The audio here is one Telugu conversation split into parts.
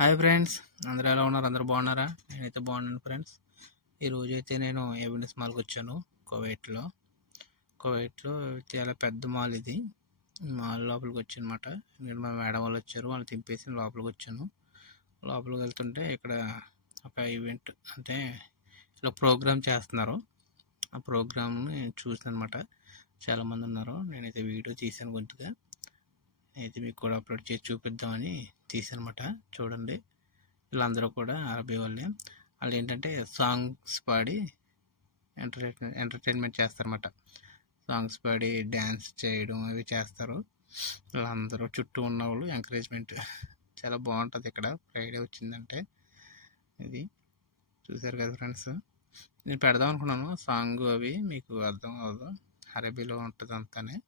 హాయ్ ఫ్రెండ్స్, అందరూ ఎలా ఉన్నారు? అందరూ బాగున్నారా? నేనైతే బాగున్నాను ఫ్రెండ్స్. ఈరోజు అయితే నేను ఎవిడెన్స్ మాల్కి వచ్చాను. కువైట్లో చాలా పెద్ద మాల్ ఇది. మాల్ లోపలికి వచ్చానమాట. ఎందుకంటే మా మేడం వాళ్ళు వచ్చారు, వాళ్ళు తింపేసి లోపలికి వచ్చాను. లోపలికి వెళ్తుంటే ఇక్కడ ఒక ఈవెంట్ అంటే ఇలా ప్రోగ్రామ్ చేస్తున్నారు. ఆ ప్రోగ్రామ్ని చూసాను అనమాట. చాలామంది ఉన్నారు. నేనైతే వీడియో తీసాను కొద్దిగా, అయితే మీకు కూడా అప్లోడ్ చేసి చూపిద్దామని తీసానమాట. చూడండి, వీళ్ళందరూ కూడా అరబీ వాళ్ళే. వాళ్ళు ఏంటంటే సాంగ్స్ పాడి ఎంటర్టైన్మెంట్ చేస్తారన్నమాట. సాంగ్స్ పాడి డ్యాన్స్ చేయడం అవి చేస్తారు. వీళ్ళందరూ చుట్టూ ఉన్న వాళ్ళు ఎంకరేజ్మెంట్ చాలా బాగుంటుంది. ఇక్కడ ఫ్రైడే వచ్చిందంటే ఇది చూసారు కదా ఫ్రెండ్స్. నేను పెడదాం అనుకున్నాను సాంగ్, అవి మీకు అర్థం అవ్వదు, అరబీలో ఉంటుంది అంతానే.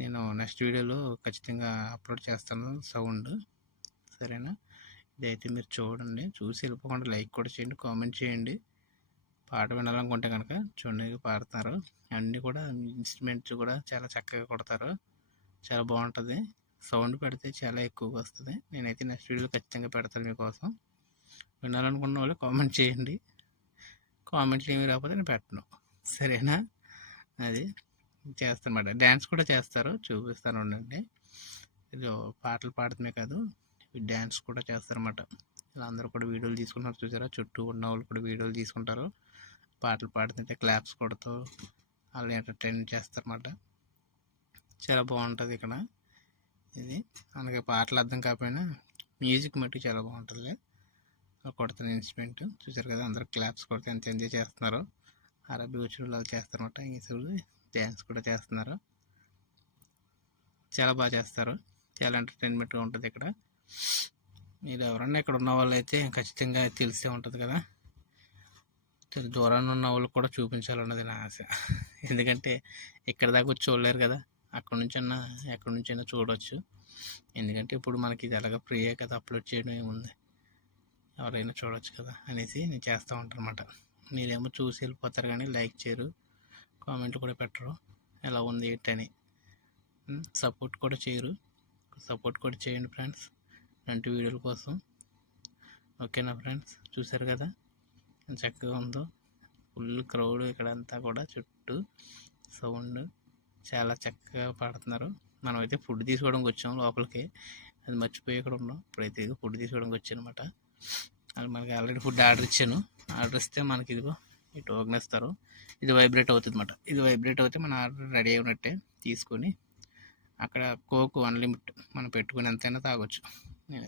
నేను నెక్స్ట్ వీడియోలో ఖచ్చితంగా అప్లోడ్ చేస్తాను సౌండ్, సరేనా? ఇదైతే మీరు చూడండి, చూసి వెళ్ళిపోకుండా లైక్ కూడా చేయండి, కామెంట్ చేయండి. పాట వినాలనుకుంటే కనుక చూడండి, పాడుతున్నారు. అన్నీ కూడా ఇన్స్ట్రుమెంట్స్ కూడా చాలా చక్కగా కొడతారు, చాలా బాగుంటుంది. సౌండ్ పెడితే చాలా ఎక్కువగా వస్తుంది. నేనైతే నెక్స్ట్ వీడియోలో ఖచ్చితంగా పెడతాను మీకోసం. వినాలనుకున్న వాళ్ళు కామెంట్ చేయండి, కామెంట్లు ఏమి రాకపోతే నేను పెట్టను, సరేనా? అది చేస్తానమాట. డ్యాన్స్ కూడా చేస్తారు, చూపిస్తాను ఉండండి. ఇది పాటలు పాడటమే కాదు, డ్యాన్స్ కూడా చేస్తారన్నమాట. ఇలా అందరూ కూడా వీడియోలు తీసుకుంటారు, చూసారా? చుట్టూ ఉన్న వాళ్ళు కూడా వీడియోలు తీసుకుంటారు. పాటలు పాడుతుంటే క్లాప్స్ కొడుతూ వాళ్ళు ఎంటర్టైన్ చేస్తారన్నమాట. చాలా బాగుంటుంది ఇక్కడ. ఇది మనకి పాటలు అర్థం కాకపోయినా మ్యూజిక్ మట్టి చాలా బాగుంటుంది. కొడుతున్న ఇన్స్ట్రుమెంట్ చూసారు కదా, అందరూ క్లాప్స్ కొడితే ఎంత ఎంజాయ్ చేస్తున్నారు. అరబీ వచ్చిన వాళ్ళు చేస్తారన్నమాట. ఇంగ్లీష్ డ్యాన్స్ కూడా చేస్తున్నారు, చాలా బాగా చేస్తారు. చాలా ఎంటర్టైన్మెంట్గా ఉంటుంది ఇక్కడ. మీరు ఎవరన్నా ఇక్కడ ఉన్న వాళ్ళు అయితే ఖచ్చితంగా తెలిసే ఉంటుంది కదా. దూరాన్ని ఉన్న వాళ్ళు కూడా చూపించాలన్నది నా ఆశ. ఎందుకంటే ఇక్కడ దాకా వచ్చి చూడలేరు కదా, ఎక్కడి నుంచైనా చూడవచ్చు. ఎందుకంటే ఇప్పుడు మనకి ఇది ఎలాగ ఫ్రీయే కదా, అప్లోడ్ చేయడం ఏముంది, ఎవరైనా చూడవచ్చు కదా అనేసి నేను చేస్తూ ఉంటాను అన్నమాట. మీరేమో చూసి వెళ్ళిపోతారు కానీ లైక్ చేయరు, కామెంట్లు కూడా పెట్టరు ఎలా ఉంది ఏంటని. సపోర్ట్ కూడా చేయరు. సపోర్ట్ కూడా చేయండి ఫ్రెండ్స్ ఇలాంటి వీడియోల కోసం, ఓకేనా ఫ్రెండ్స్? చూసారు కదా ఎంత చక్కగా ఉందో, ఫుల్ క్రౌడ్ ఇక్కడంతా కూడా, చుట్టూ సౌండ్ చాలా చక్కగా పాడుతున్నారు. మనమైతే ఫుడ్ తీసుకోవడానికి వచ్చాము లోపలికి, అది మర్చిపోయి ఇక్కడ ఉన్నాం. ఇప్పుడైతే ఇది ఫుడ్ తీసుకోవడానికి వచ్చాను అనమాట. అది మనకి ఆల్రెడీ ఫుడ్ ఆర్డర్ ఇచ్చాను. ఆర్డర్ ఇస్తే మనకి ఇదిగో ఈ టోకెన్ ఇస్తారు. ఇది వైబ్రేట్ అవుతుంది అనమాట. ఇది వైబ్రేట్ అవుతే మన ఆర్డర్ రెడీ అయినట్టే. తీసుకొని అక్కడ కోక్ అన్లిమిట్ మనం పెట్టుకుని ఎంతైనా తాగొచ్చు. నేను